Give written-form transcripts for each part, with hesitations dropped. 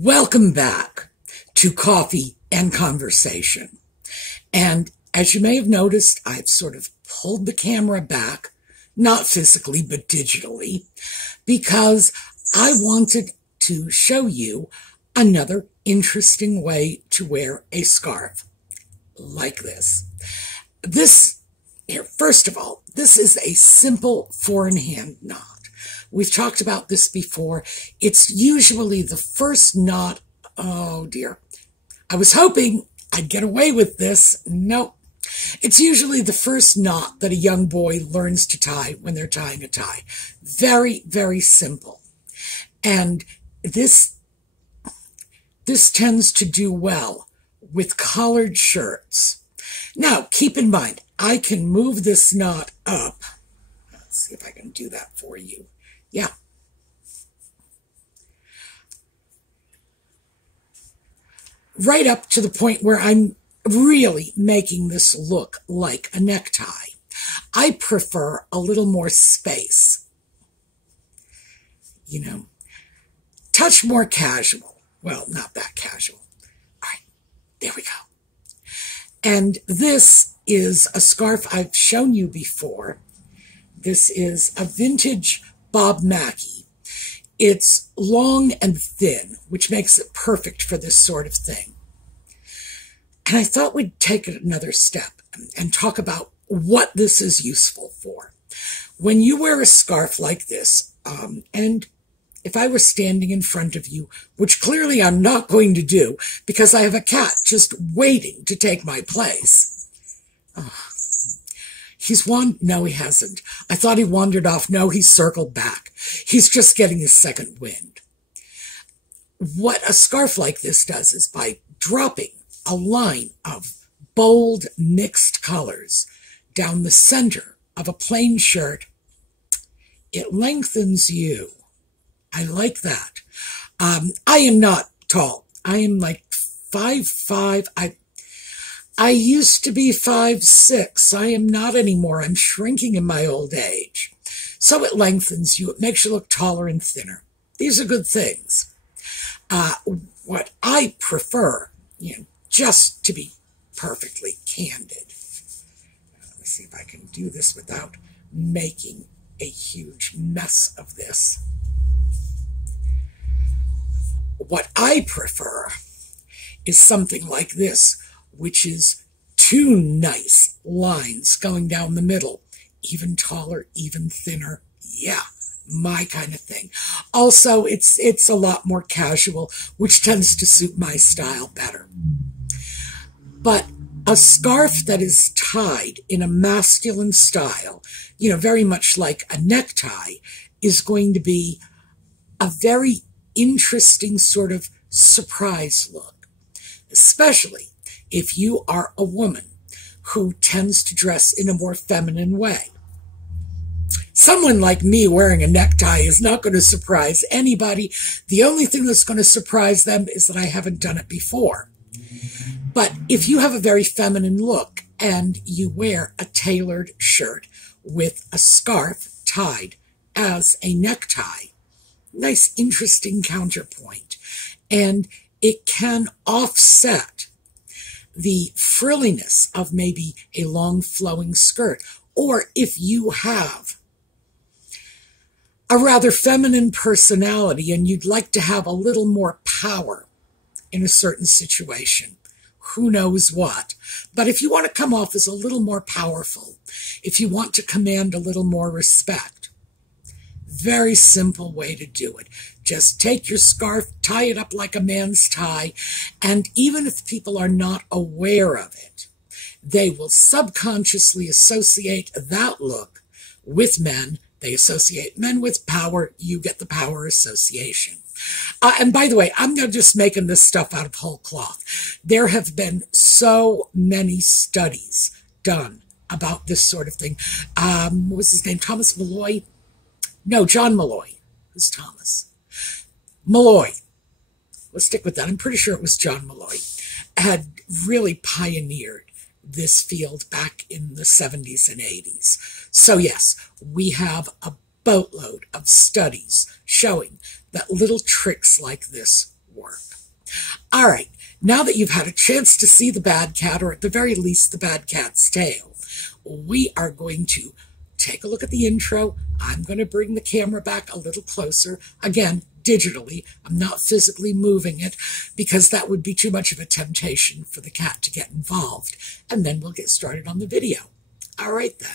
Welcome back to Coffee and Conversation. And as you may have noticed, I've sort of pulled the camera back, not physically, but digitally, because I wanted to show you another interesting way to wear a scarf like this. First of all, this is a simple 4-in-hand knot. We've talked about this before. It's usually the first knot. Oh dear. I was hoping I'd get away with this. Nope. It's usually the first knot that a young boy learns to tie when they're tying a tie. Very, very simple. And this tends to do well with collared shirts. Now, keep in mind, I can move this knot up. Let's see if I can do that for you. Yeah. Right up to the point where I'm really making this look like a necktie. I prefer a little more space. You know, touch more casual. Well, not that casual. All right, there we go. And this is a scarf I've shown you before. This is a vintage Bob Mackie. It's long and thin, which makes it perfect for this sort of thing. And I thought we'd take it another step and talk about what this is useful for. When you wear a scarf like this, and if I were standing in front of you, which clearly I'm not going to do because I have a cat just waiting to take my place. No, he hasn't. I thought he wandered off. No, he circled back. He's just getting his second wind. What a scarf like this does is by dropping a line of bold mixed colors down the center of a plain shirt, it lengthens you. I like that. I am not tall. I am like 5'5". I used to be 5'6". I am not anymore. I'm shrinking in my old age. So it lengthens you. It makes you look taller and thinner. These are good things. What I prefer, just to be perfectly candid. Let me see if I can do this without making a huge mess of this. What I prefer is something like this, which is two nice lines going down the middle, even taller, even thinner. Yeah, my kind of thing. Also, it's a lot more casual, which tends to suit my style better. But a scarf that is tied in a masculine style, very much like a necktie, is going to be a very interesting sort of surprise look, especially if you are a woman who tends to dress in a more feminine way. Someone like me wearing a necktie is not going to surprise anybody. The only thing that's going to surprise them is that I haven't done it before. But if you have a very feminine look and you wear a tailored shirt with a scarf tied as a necktie, nice, interesting counterpoint. And it can offset the frilliness of maybe a long flowing skirt. Or if you have a rather feminine personality and you'd like to have a little more power in a certain situation, who knows what. But if you want to come off as a little more powerful, if you want to command a little more respect, very simple way to do it. Just take your scarf, tie it up like a man's tie, and even if people are not aware of it, they will subconsciously associate that look with men. They associate men with power. You get the power association. And by the way, I'm not just making this stuff out of whole cloth. There have been so many studies done about this sort of thing. What was his name? Thomas Malloy? No, John Malloy. Who's Thomas? Malloy. Let's stick with that. I'm pretty sure it was John Malloy. Had really pioneered this field back in the 70s and 80s. So yes, we have a boatload of studies showing that little tricks like this work. All right, now that you've had a chance to see the bad cat, or at the very least the bad cat's tail, we are going to take a look at the intro. I'm going to bring the camera back a little closer. Again, digitally. I'm not physically moving it because that would be too much of a temptation for the cat to get involved. And then we'll get started on the video. All right, then.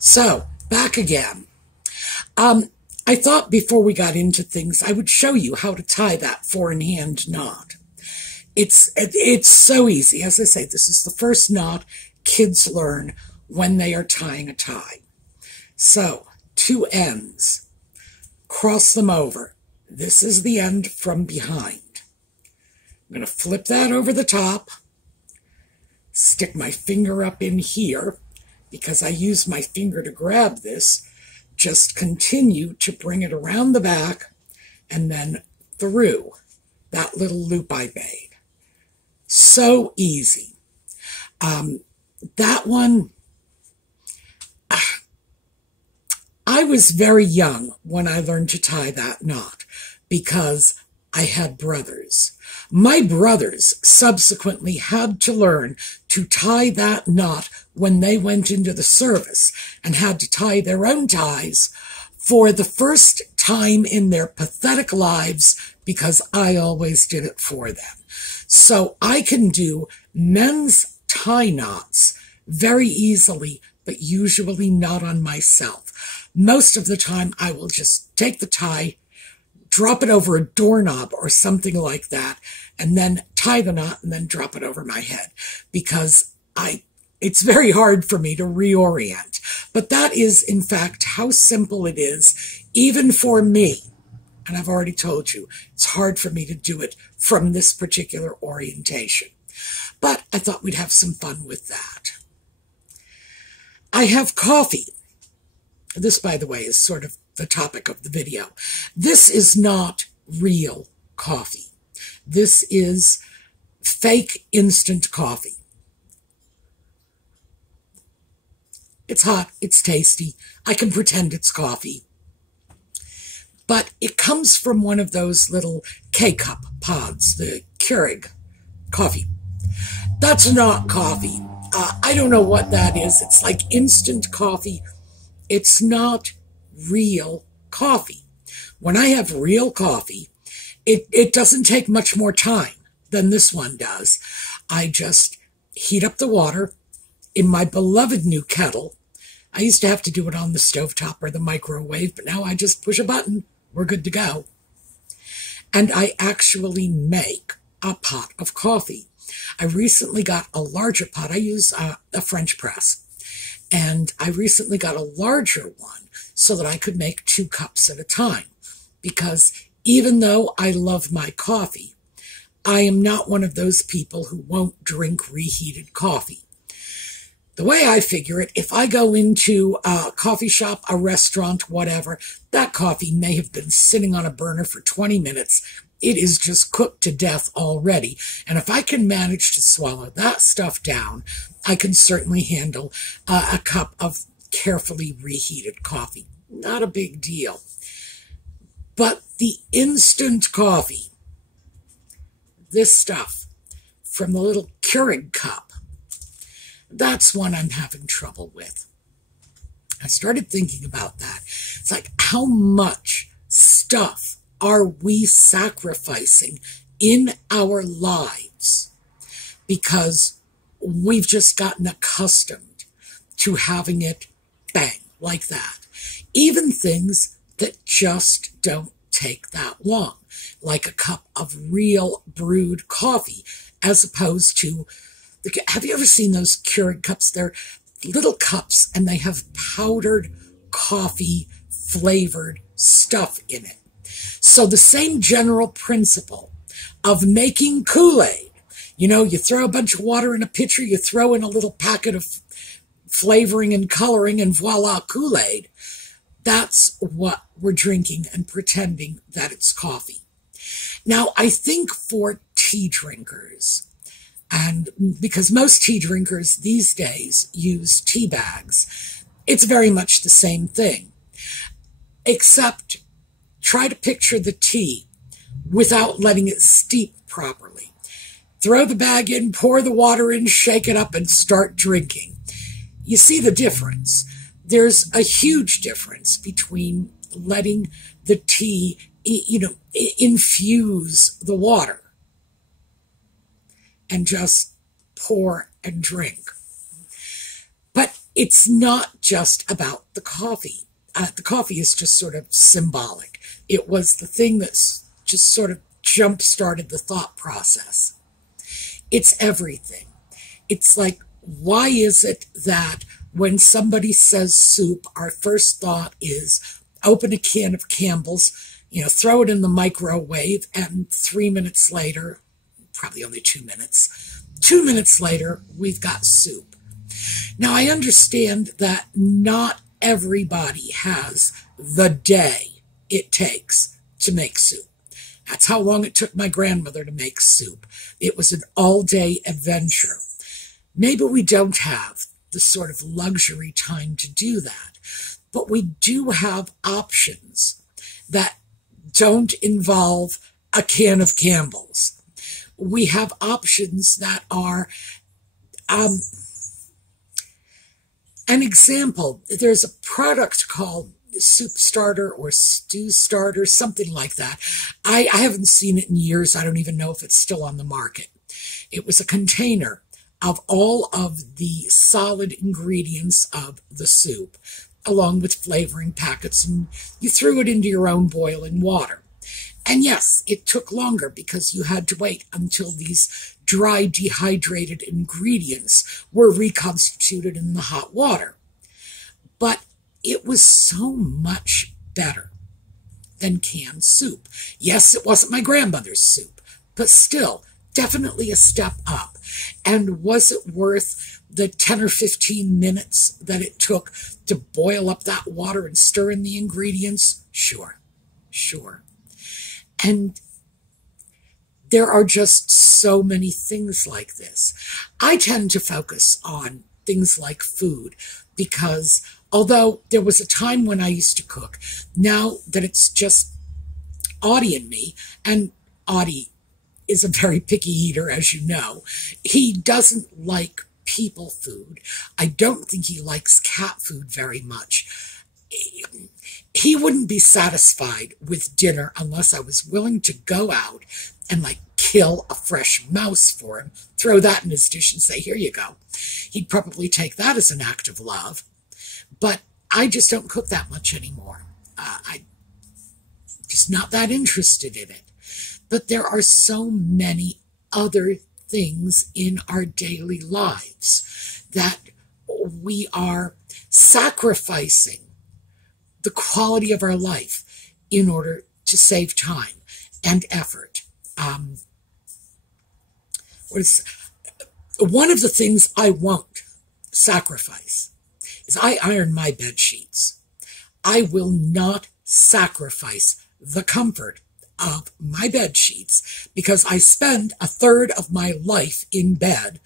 So, back again. I thought before we got into things, I would show you how to tie that 4-in-hand knot. It's so easy. As I say, this is the first knot kids learn when they are tying a tie. So, 2 ends. Cross them over. This is the end from behind. I'm going to flip that over the top. Stick my finger up in here. Because I use my finger to grab this, just continue to bring it around the back and then through that little loop I made. So easy. That one, I was very young when I learned to tie that knot because I had brothers. My brothers subsequently had to learn to tie that knot when they went into the service and had to tie their own ties for the first time in their pathetic lives because I always did it for them. So I can do men's tie knots very easily, but usually not on myself. Most of the time I will just take the tie, drop it over a doorknob or something like that, and then tie the knot and then drop it over my head because it's very hard for me to reorient. But that is, in fact, how simple it is, even for me. And I've already told you, it's hard for me to do it from this particular orientation. But I thought we'd have some fun with that. I have coffee. This, by the way, is sort of the topic of the video. This is not real coffee. This is fake instant coffee. It's hot, it's tasty. I can pretend it's coffee. But it comes from one of those little K-cup pods, the Keurig coffee. That's not coffee. I don't know what that is. It's like instant coffee. It's not real coffee. When I have real coffee, it doesn't take much more time than this one does. I just heat up the water in my beloved new kettle. I used to have to do it on the stovetop or the microwave, but now I just push a button. We're good to go. And I actually make a pot of coffee. I recently got a larger pot. I use a French press. And I recently got a larger one so that I could make 2 cups at a time. Because even though I love my coffee, I am not one of those people who won't drink reheated coffee. The way I figure it, if I go into a coffee shop, a restaurant, whatever, that coffee may have been sitting on a burner for 20 minutes. It is just cooked to death already. And if I can manage to swallow that stuff down, I can certainly handle a cup of carefully reheated coffee. Not a big deal. But the instant coffee, this stuff from the little Keurig cup, that's one I'm having trouble with. I started thinking about that. It's like, how much stuff are we sacrificing in our lives because we've just gotten accustomed to having it bang like that? Even things that just don't take that long, like a cup of real brewed coffee, as opposed to, have you ever seen those Keurig cups? They're little cups and they have powdered coffee flavored stuff in it. So the same general principle of making Kool-Aid. You know, you throw a bunch of water in a pitcher, you throw in a little packet of flavoring and coloring, and voila, Kool-Aid. That's what we're drinking and pretending that it's coffee. Now, I think for tea drinkers, and because most tea drinkers these days use tea bags, it's very much the same thing. Except try to picture the tea without letting it steep properly. Throw the bag in, pour the water in, shake it up, and start drinking. You see the difference. There's a huge difference between letting the tea, infuse the water and just pour and drink. But it's not just about the coffee. The coffee is just sort of symbolic. It was the thing that's just sort of jump-started the thought process. It's everything. It's like, why is it that when somebody says soup, our first thought is open a can of Campbell's, throw it in the microwave, and 3 minutes later, probably only 2 minutes, 2 minutes later, we've got soup. Now, I understand that not everybody has the day it takes to make soup. That's how long it took my grandmother to make soup. It was an all-day adventure. Maybe we don't have the sort of luxury time to do that, but we do have options that don't involve a can of Campbell's. We have options that are, an example, there's a product called Soup Starter or Stew Starter, something like that. I haven't seen it in years. I don't even know if it's still on the market. It was a container of all of the solid ingredients of the soup, along with flavoring packets, and you threw it into your own boiling water. And yes, it took longer because you had to wait until these dry, dehydrated ingredients were reconstituted in the hot water. But it was so much better than canned soup. Yes, it wasn't my grandmother's soup, but still, definitely a step up. And was it worth the 10 or 15 minutes that it took to boil up that water and stir in the ingredients? Sure. And there are just so many things like this. I tend to focus on things like food because although there was a time when I used to cook, now that it's just Audie and me, and Audie is a very picky eater, as you know. He doesn't like people food. I don't think he likes cat food very much. He wouldn't be satisfied with dinner unless I was willing to go out and kill a fresh mouse for him, throw that in his dish and say, here you go. He'd probably take that as an act of love. But I just don't cook that much anymore. I'm just not that interested in it. But there are so many other things in our daily lives that we are sacrificing the quality of our life in order to save time and effort. One of the things I won't sacrifice is I iron my bed sheets. I will not sacrifice the comfort of my bed sheets because I spend a third of my life in bed.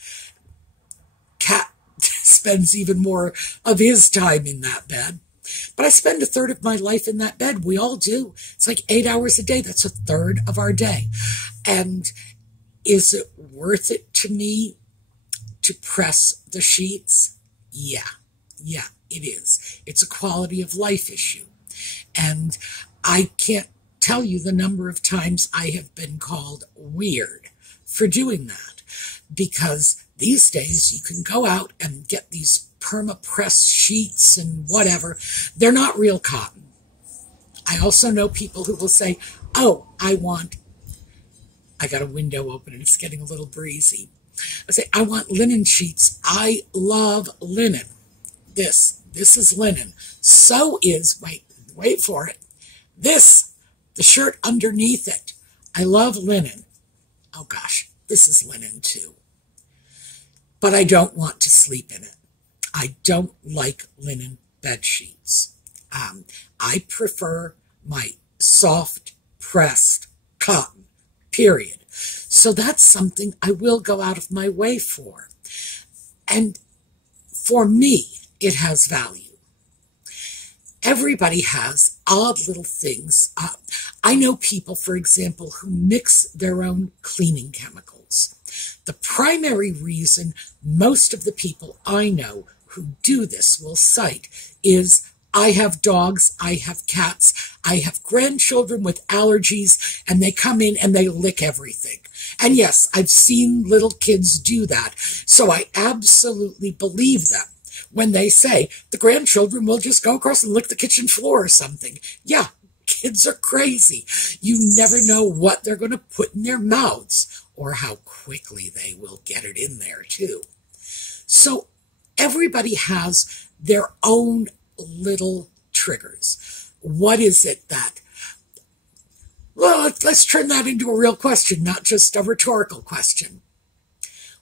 Cat spends even more of his time in that bed. But I spend a third of my life in that bed. We all do. It's 8 hours a day. That's a third of our day. And is it worth it to me to press the sheets? Yeah, it is. It's a quality of life issue. And I can't tell you the number of times I have been called weird for doing that. Because these days you can go out and get these perma-press sheets and whatever. They're not real cotton. I also know people who will say, oh, I got a window open and it's getting a little breezy. I say, I want linen sheets. I love linen. This is linen. So is, wait for it, the shirt underneath it. I love linen. Oh gosh, this is linen too. But I don't want to sleep in it. I don't like linen bed sheets. I prefer my soft, pressed cotton, period. So that's something I will go out of my way for. And for me, it has value. Everybody has odd little things. I know people, for example, who mix their own cleaning chemicals. The primary reason most of the people I know who do this will cite is, I have dogs, I have cats, I have grandchildren with allergies, and they come in and they lick everything. And yes, I've seen little kids do that, so I absolutely believe them when they say the grandchildren will just go across and lick the kitchen floor or something. Yeah, kids are crazy. You never know what they're going to put in their mouths or how quickly they will get it in there too. So everybody has their own little triggers. What is it that... Well, let's turn that into a real question, not just a rhetorical question.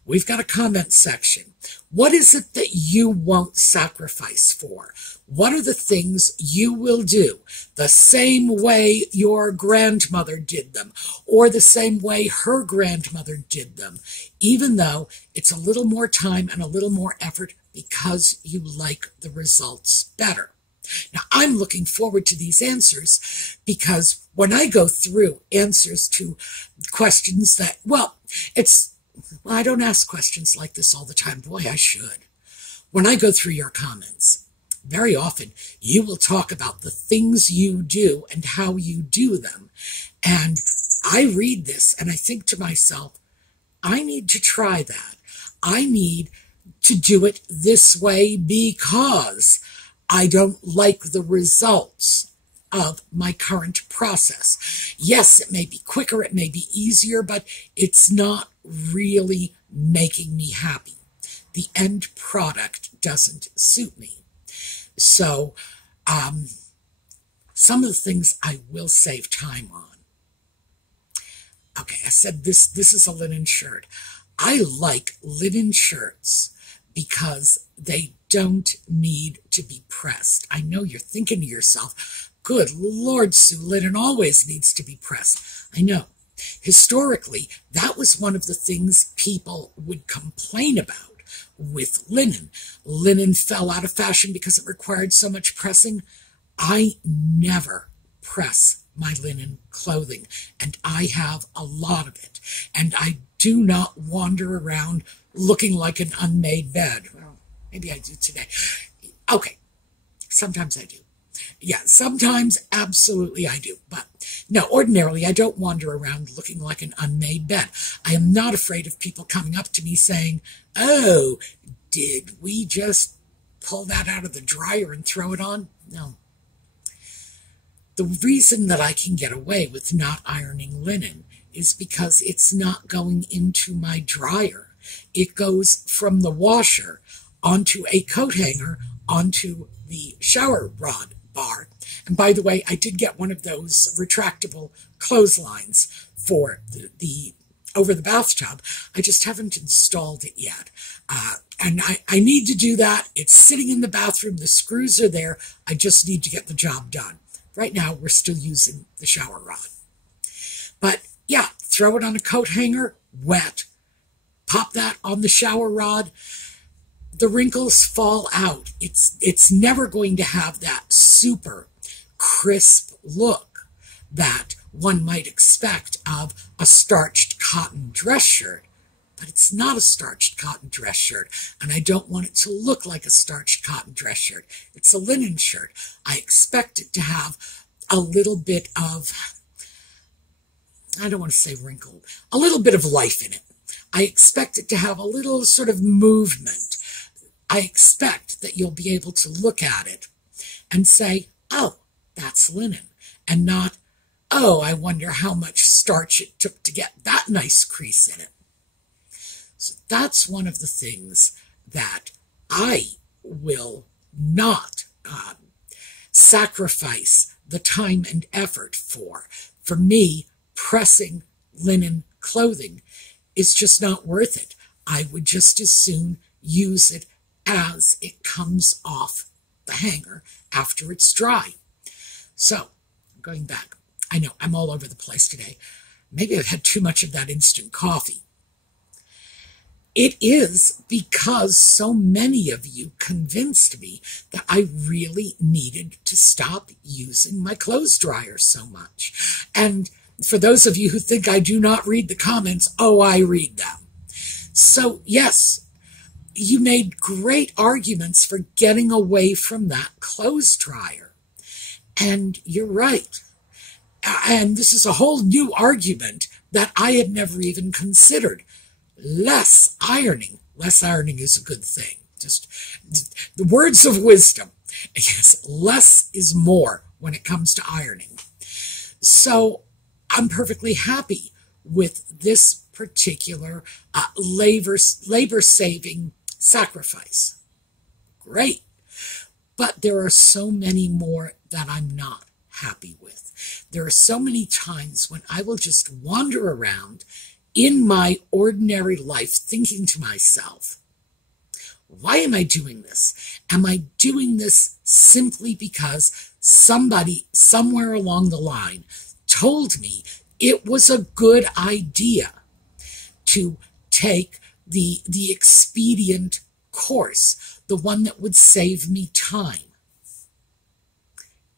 We've got a comment section. What is it that you won't sacrifice for? What are the things you will do the same way your grandmother did them, or the same way her grandmother did them, even though it's a little more time and a little more effort because you like the results better? Now, I'm looking forward to these answers because when I go through answers to questions that, I don't ask questions like this all the time. Boy, I should. When I go through your comments, very often you will talk about the things you do and how you do them. And I read this and I think to myself, I need to try that. I need to do it this way because I don't like the results of my current process. Yes, it may be quicker, it may be easier, but it's not really making me happy. The end product doesn't suit me. So, some of the things I will save time on. Okay, I said this is a linen shirt. I like linen shirts because they don't need to be pressed. I know you're thinking to yourself, good Lord, Sue, linen always needs to be pressed. I know. Historically, that was one of the things people would complain about with linen. Linen fell out of fashion because it required so much pressing. I never press my linen clothing, and I have a lot of it. And I do not wander around looking like an unmade bed. Well, maybe I do today. Okay, sometimes I do. Yeah, sometimes absolutely I do. But no, ordinarily I don't wander around looking like an unmade bed. I am not afraid of people coming up to me saying, oh, did we just pull that out of the dryer and throw it on? No. The reason that I can get away with not ironing linen is because it's not going into my dryer. It goes from the washer onto a coat hanger onto the shower rod bar. And by the way, I did get one of those retractable clotheslines for the over the bathtub. I just haven't installed it yet. And I need to do that. It's sitting in the bathroom. The screws are there. I just need to get the job done. Right now, we're still using the shower rod. But yeah, throw it on a coat hanger, wet. Pop that on the shower rod. The wrinkles fall out. It's never going to have that super crisp look that one might expect of a starched cotton dress shirt. But it's not a starched cotton dress shirt, and I don't want it to look like a starched cotton dress shirt. It's a linen shirt. I expect it to have a little bit of, I don't want to say wrinkled, a little bit of life in it. I expect it to have a little sort of movement. I expect that you'll be able to look at it and say, oh, that's linen, and not, oh, I wonder how much starch it took to get that nice crease in it. So that's one of the things that I will not sacrifice the time and effort for. For me, pressing linen clothing is just not worth it. I would just as soon use it as it comes off the hanger after it's dry. So, going back, I know I'm all over the place today. Maybe I've had too much of that instant coffee. It is because so many of you convinced me that I really needed to stop using my clothes dryer so much. And for those of you who think I do not read the comments, oh, I read them. So yes, you made great arguments for getting away from that clothes dryer. And you're right. And this is a whole new argument that I had never even considered. Less ironing. Less ironing is a good thing. Just the words of wisdom. Yes, less is more when it comes to ironing. So I'm perfectly happy with this particular labor-saving sacrifice. Great. But there are so many more that I'm not happy with. There are so many times when I will just wander around in my ordinary life thinking to myself, why am I doing this? Am I doing this simply because somebody somewhere along the line told me it was a good idea to take the expedient course, the one that would save me time?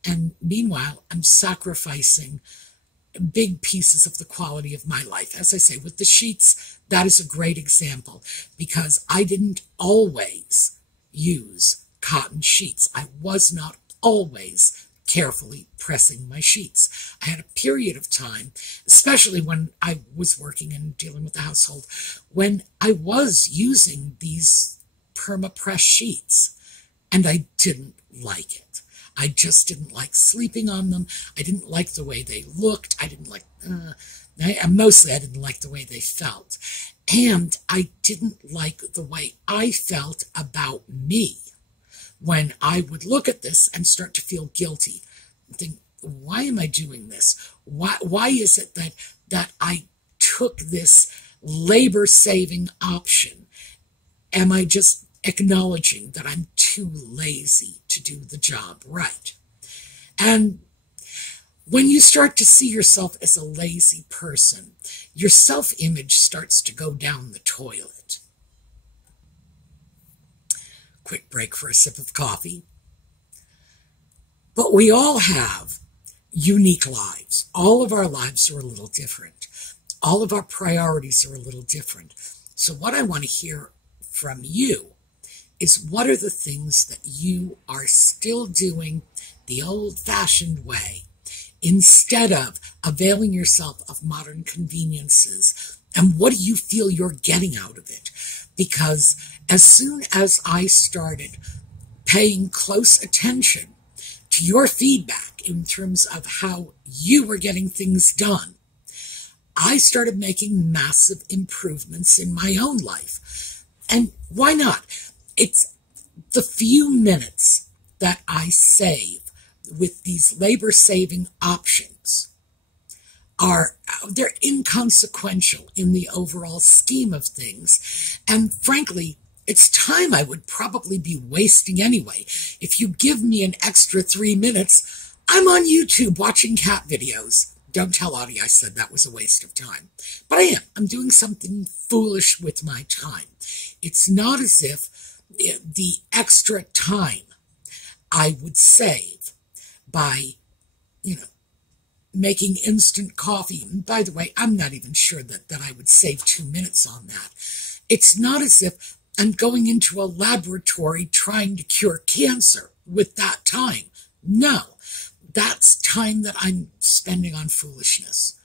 And meanwhile, I'm sacrificing big pieces of the quality of my life. As I say, with the sheets, that is a great example because I didn't always use cotton sheets. I was not always carefully pressing my sheets. I had a period of time, especially when I was working and dealing with the household, when I was using these perma-press sheets, and I didn't like it. I just didn't like sleeping on them. I didn't like the way they looked. I didn't like, mostly I didn't like the way they felt. And I didn't like the way I felt about me when I would look at this and start to feel guilty and think, why am I doing this? Why is it that I took this labor-saving option? Am I just acknowledging that I'm too lazy to do the job right? And when you start to see yourself as a lazy person, your self-image starts to go down the toilet. Quick break for a sip of coffee. But we all have unique lives. All of our lives are a little different. All of our priorities are a little different. So what I want to hear from you is, what are the things that you are still doing the old-fashioned way instead of availing yourself of modern conveniences? And what do you feel you're getting out of it? Because as soon as I started paying close attention to your feedback in terms of how you were getting things done, I started making massive improvements in my own life. And why not? It's the few minutes that I save with these labor-saving options they're inconsequential in the overall scheme of things. And frankly, it's time I would probably be wasting anyway. If you give me an extra 3 minutes, I'm on YouTube watching cat videos. Don't tell Audie I said that was a waste of time. But I am. I'm doing something foolish with my time. It's not as if the extra time I would save by, making instant coffee. And by the way, I'm not even sure that I would save 2 minutes on that. It's not as if I'm going into a laboratory trying to cure cancer with that time. No, that's time that I'm spending on foolishness.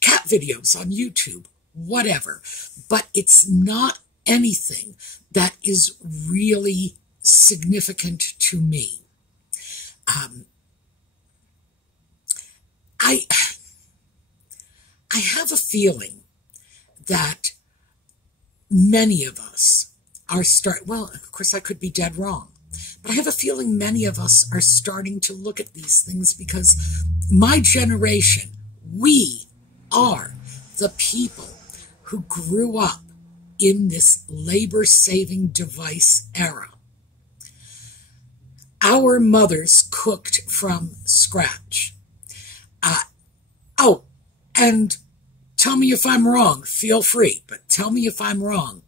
Cat videos on YouTube, whatever. But it's not anything that is really significant to me. I have a feeling that many of us are well, of course I could be dead wrong, but I have a feeling many of us are starting to look at these things because my generation, we are the people who grew up in this labor-saving device era. Our mothers cooked from scratch. And tell me if I'm wrong. Feel free, but tell me if I'm wrong.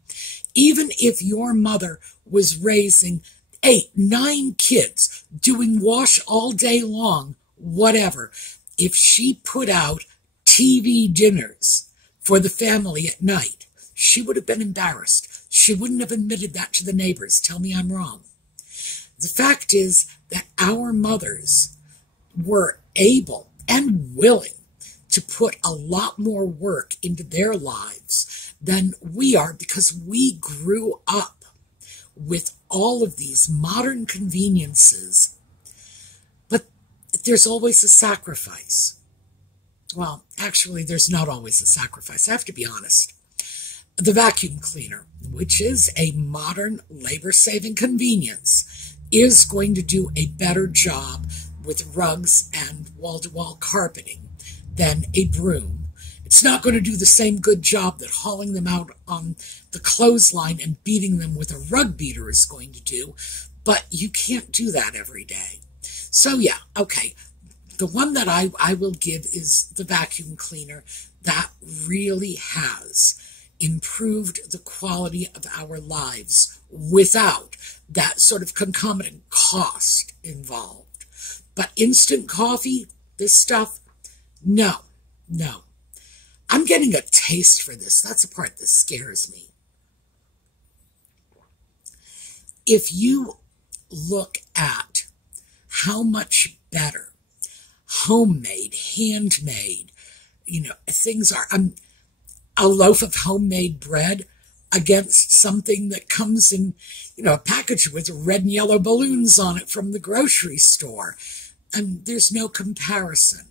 Even if your mother was raising 8, 9 kids, doing wash all day long, whatever, if she put out TV dinners for the family at night, she would have been embarrassed. She wouldn't have admitted that to the neighbors. Tell me I'm wrong. The fact is that our mothers were able and willing to put a lot more work into their lives than we are, because we grew up with all of these modern conveniences. But there's always a sacrifice. Well, actually, there's not always a sacrifice. I have to be honest. The vacuum cleaner, which is a modern labor-saving convenience, is going to do a better job with rugs and wall-to-wall carpeting than a broom. It's not going to do the same good job that hauling them out on the clothesline and beating them with a rug beater is going to do, but you can't do that every day. So yeah, okay. The one that I will give is the vacuum cleaner. That really has improved the quality of our lives without that sort of concomitant cost involved. But instant coffee, this stuff, no. I'm getting a taste for this. That's the part that scares me. If you look at how much better homemade, handmade, things are, a loaf of homemade bread against something that comes in, a package with red and yellow balloons on it from the grocery store. And there's no comparison.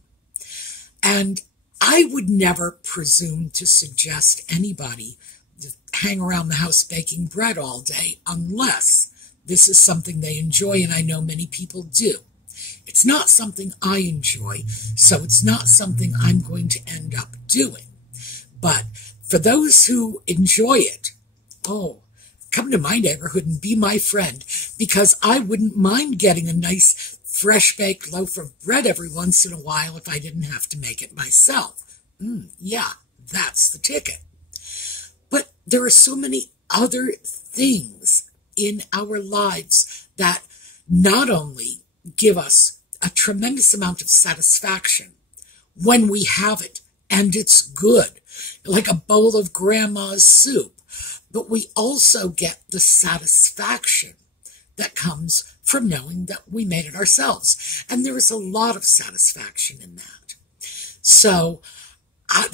And I would never presume to suggest anybody to hang around the house baking bread all day unless this is something they enjoy, and I know many people do. It's not something I enjoy, so it's not something I'm going to end up doing. But for those who enjoy it, come to my neighborhood and be my friend, because I wouldn't mind getting a nice fresh-baked loaf of bread every once in a while if I didn't have to make it myself. Yeah, that's the ticket. But there are so many other things in our lives that not only give us a tremendous amount of satisfaction when we have it and it's good, like a bowl of grandma's soup, but we also get the satisfaction that comes from knowing that we made it ourselves. And there is a lot of satisfaction in that. So I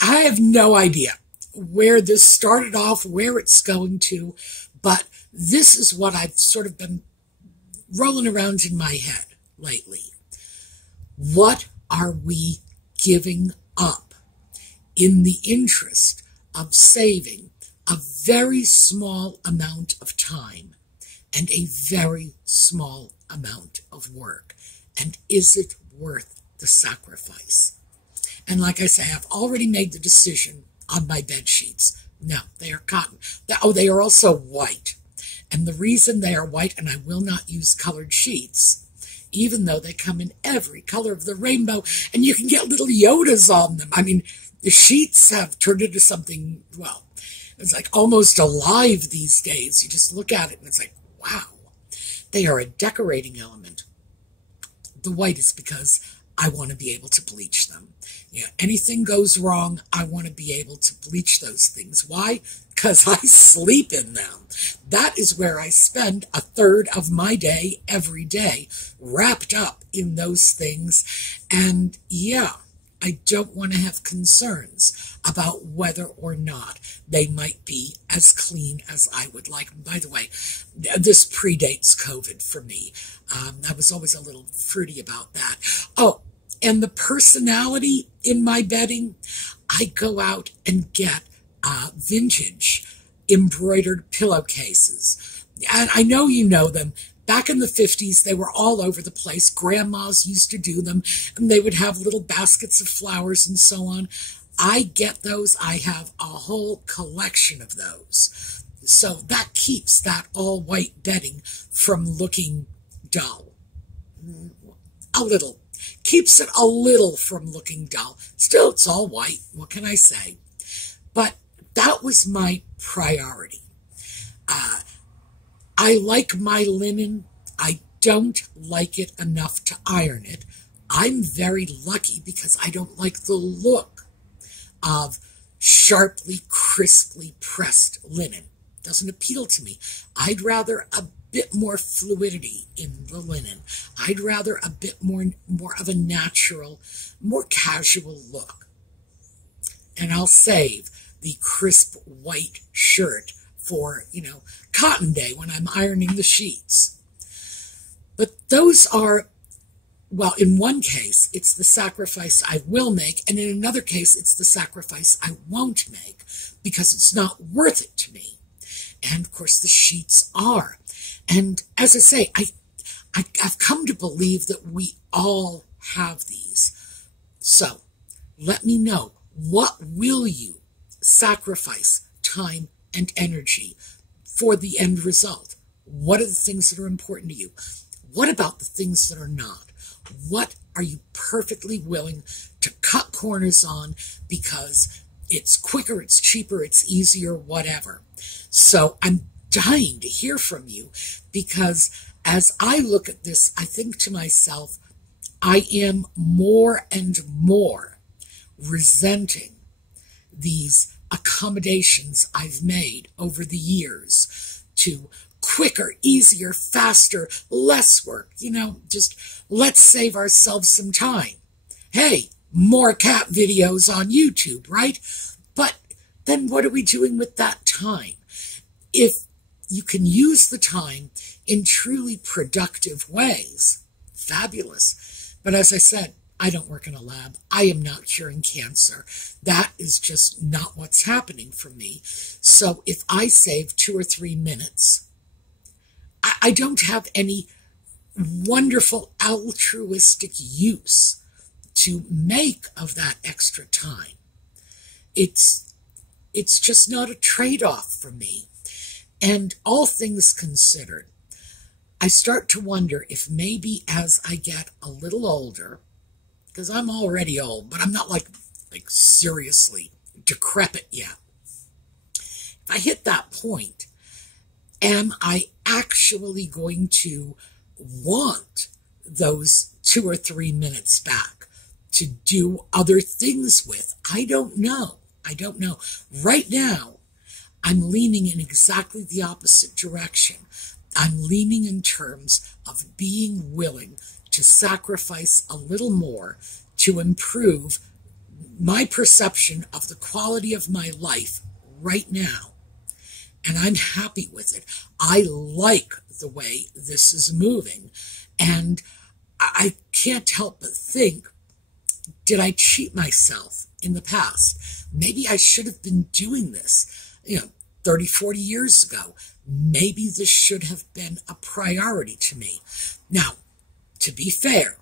have no idea where this started off, where it's going to, but this is what I've sort of been rolling around in my head lately. What are we giving up in the interest of saving a very small amount of time and a very small amount of work? And is it worth the sacrifice? And like I say, I've already made the decision on my bed sheets. No, they are cotton. They are also white. And the reason they are white, and I will not use colored sheets, even though they come in every color of the rainbow, and you can get little Yodas on them. I mean, the sheets have turned into something, well, it's like almost alive these days. You just look at it and it's like, wow, they are a decorating element. The white is because I want to be able to bleach them. Anything goes wrong, I want to be able to bleach those things. Why? Because I sleep in them. That is where I spend a third of my day every day, wrapped up in those things. And yeah, I don't want to have concerns about whether or not they might be as clean as I would like. By the way, this predates COVID for me. I was always a little fruity about that. And the personality in my bedding, I go out and get vintage embroidered pillowcases. And I know you know them. Back in the 50s, they were all over the place. Grandmas used to do them, and they would have little baskets of flowers and so on. I get those. I have a whole collection of those. So that keeps that all-white bedding from looking dull. A little. Keeps it a little from looking dull. Still, it's all white. What can I say? But that was my priority. I like my linen. I don't like it enough to iron it. I'm very lucky because I don't like the look of sharply, crisply pressed linen. Doesn't appeal to me. I'd rather a bit more fluidity in the linen. I'd rather a bit more of a natural, more casual look. And I'll save the crisp white shirt for, Cotton Day when I'm ironing the sheets. But those are, well, in one case, it's the sacrifice I will make, and in another case, it's the sacrifice I won't make because it's not worth it to me. And, of course, the sheets are. And as I say, I've come to believe that we all have these. So let me know, what will you sacrifice time and energy for the end result? What are the things that are important to you? What about the things that are not? What are you perfectly willing to cut corners on because it's quicker, it's cheaper, it's easier, whatever? So I'm dying to hear from you because as I look at this, I think to myself, I am more and more resenting these accommodations I've made over the years to quicker, easier, faster, less work. Just let's save ourselves some time. Hey, more cat videos on YouTube, right? But then what are we doing with that time? If you can use the time in truly productive ways, fabulous. But as I said, I don't work in a lab. I am not curing cancer. That is just not what's happening for me. So if I save 2 or 3 minutes, I don't have any wonderful altruistic use to make of that extra time. It's just not a trade-off for me. And all things considered, I start to wonder if maybe as I get a little older, because I'm already old, but I'm not like seriously decrepit yet. If I hit that point, am I actually going to want those 2 or 3 minutes back to do other things with? I don't know. Right now, I'm leaning in exactly the opposite direction. I'm leaning in terms of being willing to sacrifice a little more to improve my perception of the quality of my life right now. And I'm happy with it. I like the way this is moving. And I can't help but think, did I cheat myself in the past? Maybe I should have been doing this, 30, 40 years ago. Maybe this should have been a priority to me. Now, to be fair,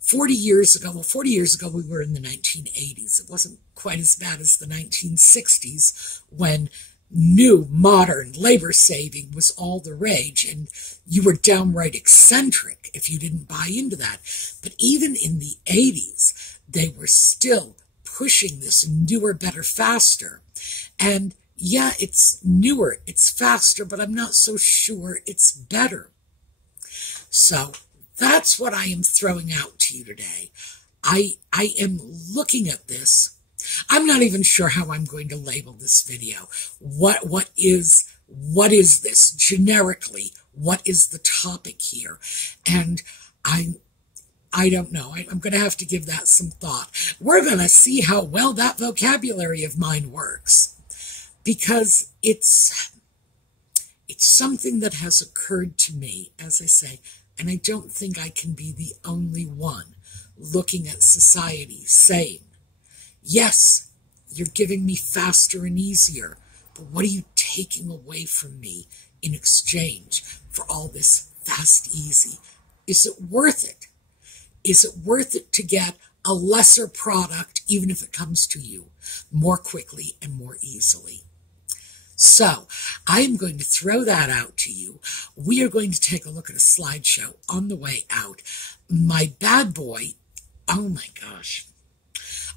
40 years ago we were in the 1980s. It wasn't quite as bad as the 1960s when new, modern labor saving was all the rage, and you were downright eccentric if you didn't buy into that. But even in the 80s, they were still pushing this newer, better, faster. And yeah, it's newer, it's faster, but I'm not so sure it's better. So that's what I am throwing out to you today. I am looking at this. I'm not even sure how I'm going to label this video. What is this generically? What is the topic here? And I don't know. I'm going to have to give that some thought. We're going to see how well that vocabulary of mine works, because it's something that has occurred to me, as I say, and I don't think I can be the only one looking at society saying, yes, you're giving me faster and easier, but what are you taking away from me in exchange for all this fast, easy? Is it worth it? Is it worth it to get a lesser product, even if it comes to you more quickly and more easily. So I am going to throw that out to you. We are going to take a look at a slideshow on the way out. My bad boy, oh my gosh.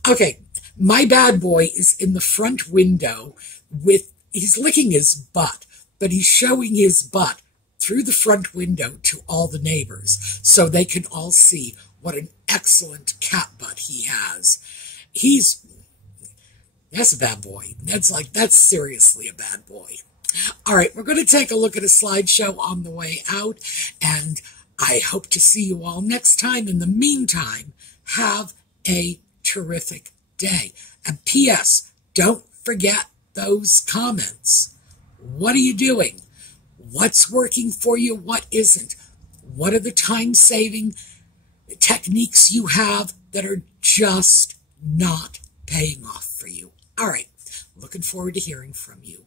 Okay, my bad boy is in the front window he's licking his butt, but he's showing his butt through the front window to all the neighbors so they can all see what an excellent cat butt he has. That's a bad boy. That's seriously a bad boy. All right, we're going to take a look at a slideshow on the way out, and I hope to see you all next time. In the meantime, have a terrific day. And P.S., don't forget those comments. What are you doing? What's working for you? What isn't? What are the time-saving techniques you have that are just not paying off for you? All right, looking forward to hearing from you.